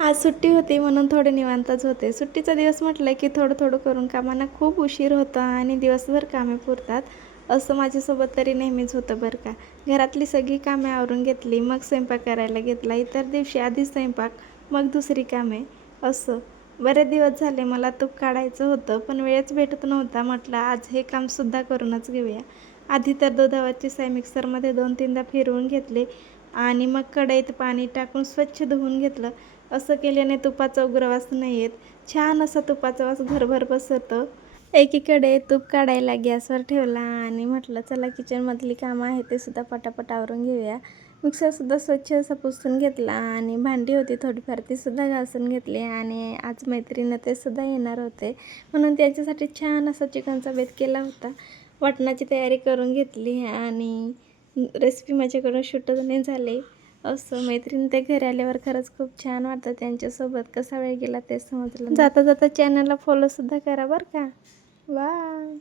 आज सुट्टी होती म्हणून थोडे निवांतच होते. सुट्टीचा दिवस म्हटलं की थोडं थोडं करून कामांना खूप उशीर होता आणि दिवसभर कामे पुरतात, असं माझ्यासोबत तरी नेहमीच होतं बरं का. घरातली सगळी कामे आवरून घेतली, मग स्वयंपाक करायला घेतला. इतर दिवशी आधी स्वयंपाक, मग दुसरी कामे, असं. बरेच दिवस झाले मला तूप काढायचं होतं, पण वेळच भेटत नव्हता. म्हटलं आज हे कामसुद्धा करूनच घेऊया. आधी तर दुधाची साय मिक्सरमध्ये 2-3दा फिरवून घेतले आणि मग कढईत पाणी टाकून स्वच्छ धुवून घेतलं. असं केल्याने तुपाचा उग्र वास नाही येत. छान असा तुपाचा वास घरभर पसरतो. एकीकडे तूप काढायला गॅसवर ठेवला आणि म्हटलं चला किचनमधली कामं आहे ते सुद्धा पटापट आवरून घेऊया. मिक्सरसुद्धा स्वच्छ असा पुसून घेतला आणि भांडी होती थोडीफार तीसुद्धा घासून घेतली आणि आज मैत्रिणी ते सुद्धा येणार होते म्हणून त्यांच्यासाठी छान असा चिकनचा बेत केला होता. वाटणाची तयारी करून घेतली आणि रेसिपी माझ्याकडून शूटच नाही झाली. असं मैत्रीण ते घरी आल्यावर खरंच खूप छान वाटतं. त्यांच्यासोबत कसा वेळ गेला ते समजलं. जाता जाता चॅनलला फॉलोसुद्धा करा बरं का. बाय.